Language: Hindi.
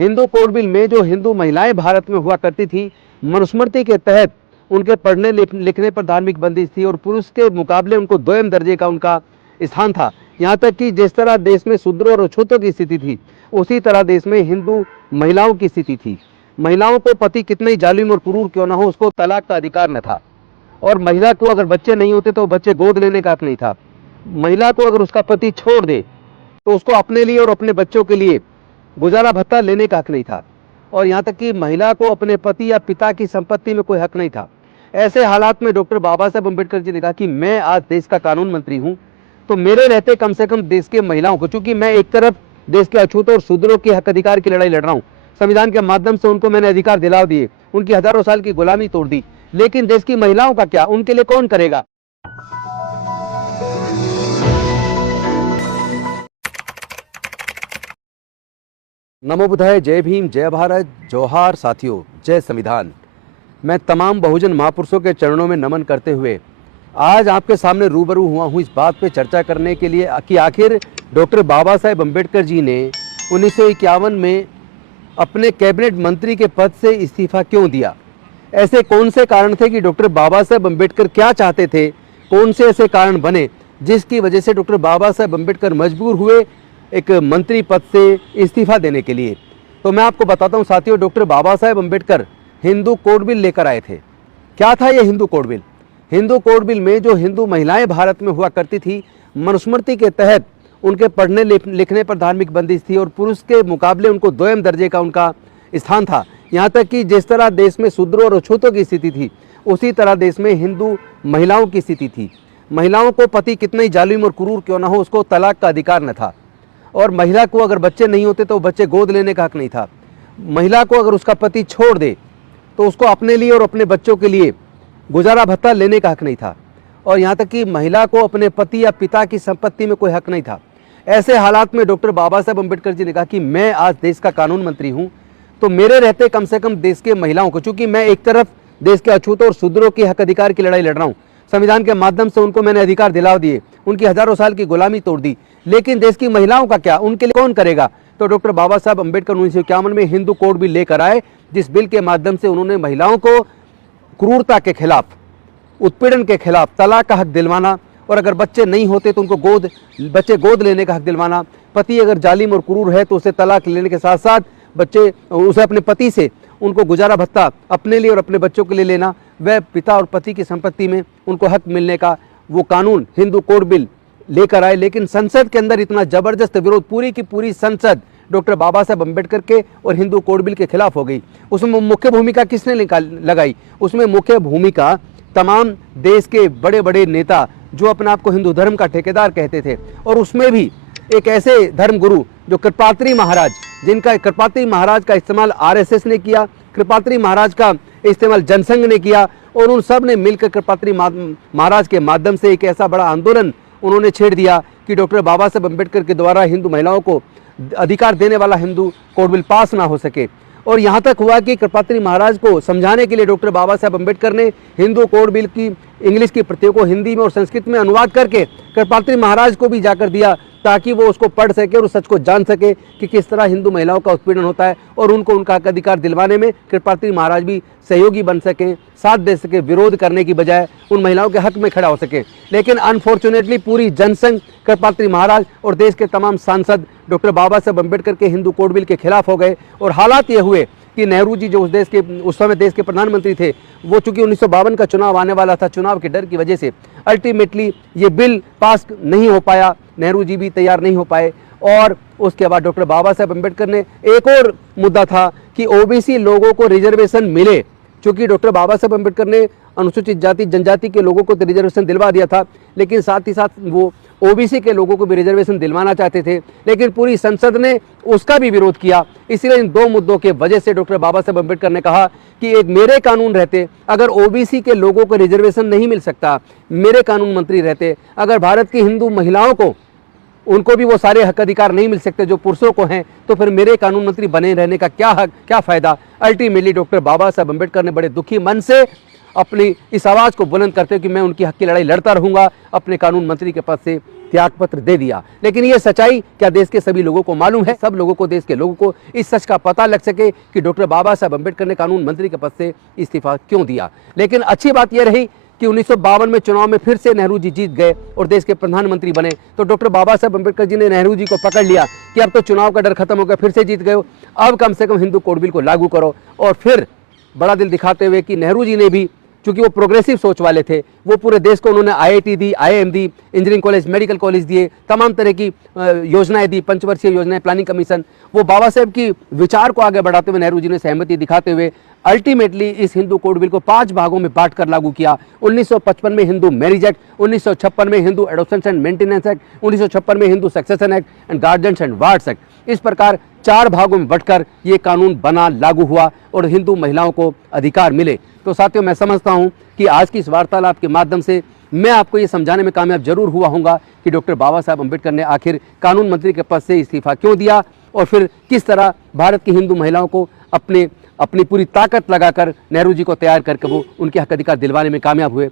हिंदू कोड बिल में जो हिंदू महिलाएं भारत में हुआ करती थी, मनुस्मृति के तहत उनके पढ़ने लिखने पर धार्मिक बंदिश थी और पुरुष के मुकाबले उनको दोयम दर्जे का उनका स्थान था। यहाँ तक कि जिस तरह देश में शूद्रों और अछूतों की स्थिति थी, उसी तरह देश में हिंदू महिलाओं की स्थिति थी। महिलाओं को पति कितने ही जालिम और क्रूर क्यों न हो, उसको तलाक का अधिकार न था। और महिला को अगर बच्चे नहीं होते तो बच्चे गोद लेने का हक नहीं था। महिला को अगर उसका पति छोड़ दे तो उसको अपने लिए और अपने बच्चों के लिए गुजारा भत्ता लेने का हक नहीं था। और यहाँ तक कि महिला को अपने पति या पिता की संपत्ति में कोई हक नहीं था। ऐसे हालात में डॉक्टर बाबा साहब अम्बेडकर जी ने कहा कि मैं आज देश का कानून मंत्री हूँ, तो मेरे रहते कम से कम देश के महिलाओं को, चूंकि मैं एक तरफ देश के अछूतों और शूद्रों के हक अधिकार की लड़ाई लड़ रहा हूँ, संविधान के माध्यम से उनको मैंने अधिकार दिला दिए, उनकी हजारों साल की गुलामी तोड़ दी, लेकिन देश की महिलाओं का क्या, उनके लिए कौन करेगा? नमो बुद्धाय, जय भीम, जय भारत, जोहार साथियों, जय संविधान। मैं तमाम बहुजन महापुरुषों के चरणों में नमन करते हुए आज आपके सामने रूबरू हुआ हूँ इस बात पे चर्चा करने के लिए कि आखिर डॉक्टर बाबा साहेब अम्बेडकर जी ने 1951 में अपने कैबिनेट मंत्री के पद से इस्तीफा क्यों दिया। ऐसे कौन से कारण थे कि डॉक्टर बाबा साहेब अम्बेडकर क्या चाहते थे, कौन से ऐसे कारण बने जिसकी वजह से डॉक्टर बाबा साहेब अम्बेडकर मजबूर हुए एक मंत्री पद से इस्तीफा देने के लिए। तो मैं आपको बताता हूं साथियों, doctor Baba Saheb Ambedkar Hindu code bill लेकर आए थे। क्या था ये Hindu code bill? Hindu code bill में जो हिंदू महिलाएं भारत में हुआ करती थी, मनुस्मृति के तहत उनके पढ़ने लिखने पर धार्मिक बंदिश थी और पुरुष के मुकाबले उनको दोयम दर्जे का उनका स्थान था। यहाँ तक कि जिस तरह देश में शूद्रों और अछूतों की स्थिति थी, उसी तरह देश में हिंदू महिलाओं की स्थिति थी। महिलाओं को पति कितने ही जालिम और क्रूर क्यों न हो, उसको तलाक का अधिकार न था। और महिला को अगर बच्चे नहीं होते तो बच्चे गोद लेने का हक नहीं था। महिला को अगर उसका पति छोड़ दे तो उसको अपने लिए और अपने बच्चों के लिए गुजारा भत्ता लेने का हक नहीं था। और यहाँ तक कि महिला को अपने पति या पिता की संपत्ति में कोई हक नहीं था। ऐसे हालात में डॉक्टर बाबा साहेब अम्बेडकर जी ने कहा कि मैं आज देश का कानून मंत्री हूँ, तो मेरे रहते कम से कम देश के महिलाओं को, चूंकि मैं एक तरफ देश के अछूतों और शूद्रों के हक अधिकार की लड़ाई लड़ रहा हूँ, संविधान के माध्यम से उनको मैंने अधिकार दिला दिए, उनकी हजारों साल की गुलामी तोड़ दी, लेकिन देश की महिलाओं का क्या, उनके लिए कौन करेगा? तो डॉक्टर बाबा साहब अम्बेडकर 1951 में हिंदू कोड बिल लेकर आए, जिस बिल के माध्यम से उन्होंने महिलाओं को क्रूरता के खिलाफ, उत्पीड़न के खिलाफ तलाक का हक दिलवाना, और अगर बच्चे नहीं होते तो उनको बच्चे गोद लेने का हक दिलवाना। पति अगर जालिम और क्रूर है तो उसे तलाक लेने के साथ साथ उसे अपने पति से उनको गुजारा भत्ता अपने लिए और अपने बच्चों के लिए लेना, वह पिता और पति की संपत्ति में उनको हक मिलने का वो कानून हिंदू कोड बिल लेकर आए। लेकिन संसद के अंदर इतना जबरदस्त विरोध, पूरी की पूरी संसद डॉक्टर बाबा साहेब अम्बेडकर के और हिंदू कोड बिल के खिलाफ हो गई। उसमें मुख्य भूमिका किसने लगाई? उसमें मुख्य भूमिका तमाम देश के बड़े बड़े नेता जो अपने आप को हिंदू धर्म का ठेकेदार कहते थे, और उसमें भी एक ऐसे धर्मगुरु जो कृपात्री महाराज, जिनका कृपात्री महाराज का इस्तेमाल आरएसएस ने किया, कृपात्री महाराज का इस्तेमाल जनसंघ ने किया, और उन सब ने मिलकर कृपात्री महाराज के माध्यम से एक ऐसा बड़ा आंदोलन उन्होंने छेड़ दिया कि डॉक्टर बाबा साहेब अम्बेडकर के द्वारा हिंदू महिलाओं को अधिकार देने वाला हिंदू कोड बिल पास ना हो सके। और यहाँ तक हुआ कि कृपात्री महाराज को समझाने के लिए डॉक्टर बाबा साहेब अम्बेडकर ने हिंदू कोड बिल की इंग्लिश की प्रतियों को हिंदी में और संस्कृत में अनुवाद करके कृपात्री महाराज को भी जाकर दिया, ताकि वो उसको पढ़ सके और उस सच को जान सके कि किस तरह हिंदू महिलाओं का उत्पीड़न होता है, और उनको उनका हक अधिकार दिलवाने में कृपात्री महाराज भी सहयोगी बन सकें, साथ दे सके, विरोध करने की बजाय उन महिलाओं के हक में खड़ा हो सके। लेकिन अनफॉर्चुनेटली पूरी जनसंघ, कृपात्री महाराज और देश के तमाम सांसद डॉक्टर बाबा साहेब अम्बेडकर के हिंदू कोड बिल के खिलाफ हो गए। और हालात ये हुए कि नेहरू जी जो उस समय देश के प्रधानमंत्री थे, वो चूंकि 1952 का चुनाव आने वाला था, चुनाव के डर की वजह से अल्टीमेटली ये बिल पास नहीं हो पाया, नेहरू जी भी तैयार नहीं हो पाए। और उसके बाद डॉक्टर बाबा साहेब अम्बेडकर ने एक और मुद्दा था कि ओबीसी लोगों को रिजर्वेशन मिले, चूंकि डॉक्टर बाबा साहेब अम्बेडकर ने अनुसूचित जाति जनजाति के लोगों को तो रिजर्वेशन दिलवा दिया था, लेकिन साथ ही साथ वो ओबीसी के लोगों को भी रिजर्वेशन दिलवाना चाहते थे, लेकिन पूरी संसद ने उसका भी विरोध किया। इसलिए इन दो मुद्दों के वजह से डॉक्टर बाबा साहेब अम्बेडकर ने कहा कि एक मेरे कानून रहते, अगर ओबीसी के लोगों को रिजर्वेशन नहीं मिल सकता, मेरे कानून मंत्री रहते, अगर भारत की हिंदू महिलाओं को उनको भी वो सारे हक अधिकार नहीं मिल सकते जो पुरुषों को हैं, तो फिर मेरे कानून मंत्री बने रहने का क्या हक, क्या फायदा। अल्टीमेटली डॉक्टर बाबा साहेब अम्बेडकर ने बड़े दुखी मन से अपनी इस आवाज़ को बुलंद करते हुए कि मैं उनकी हक की लड़ाई लड़ता रहूंगा, अपने कानून मंत्री के पद से त्यागपत्र दे दिया। लेकिन ये सच्चाई क्या देश के सभी लोगों को मालूम है? सब लोगों को, देश के लोगों को इस सच का पता लग सके कि डॉक्टर बाबा साहब अम्बेडकर ने कानून मंत्री के पद से इस्तीफा क्यों दिया। लेकिन अच्छी बात यह रही कि 1952 में चुनाव में फिर से नेहरू जी जीत गए और देश के प्रधानमंत्री बने, तो डॉक्टर बाबा साहब अम्बेडकर जी ने नेहरू जी को पकड़ लिया कि अब तो चुनाव का डर खत्म हो गया, फिर से जीत गए हो, अब कम से कम हिंदू कोड बिल को लागू करो। और फिर बड़ा दिल दिखाते हुए कि नेहरू जी ने भी, चूंकि वो प्रोग्रेसिव सोच वाले थे, वो पूरे देश को उन्होंने IIT दी, IIM दी, इंजीनियरिंग कॉलेज, मेडिकल कॉलेज दिए, तमाम तरह की योजनाएं दी, पंचवर्षीय योजनाएं, प्लानिंग कमीशन। वो बाबा साहब की विचार को आगे बढ़ाते हुए नेहरू जी ने सहमति दिखाते हुए अल्टीमेटली इस हिंदू कोड बिल को 5 भागों में बांट कर लागू किया। 1955 में हिंदू मैरिज एक्ट, 1956 में Hindu adoption and maintenance act, 1956 में Hindu succession act and guardians and wards act. इस प्रकार 4 भागों में बंटकर ये कानून बना, लागू हुआ और हिंदू महिलाओं को अधिकार मिले। तो साथियों, मैं समझता हूं कि आज की इस वार्तालाप के माध्यम से मैं आपको ये समझाने में कामयाब जरूर हुआ हूँगा कि डॉक्टर बाबा साहब अम्बेडकर ने आखिर कानून मंत्री के पद से इस्तीफा क्यों दिया और फिर किस तरह भारत की हिंदू महिलाओं को अपनी पूरी ताकत लगाकर नेहरू जी को तैयार करके वो उनके हक अधिकार दिलवाने में कामयाब हुए।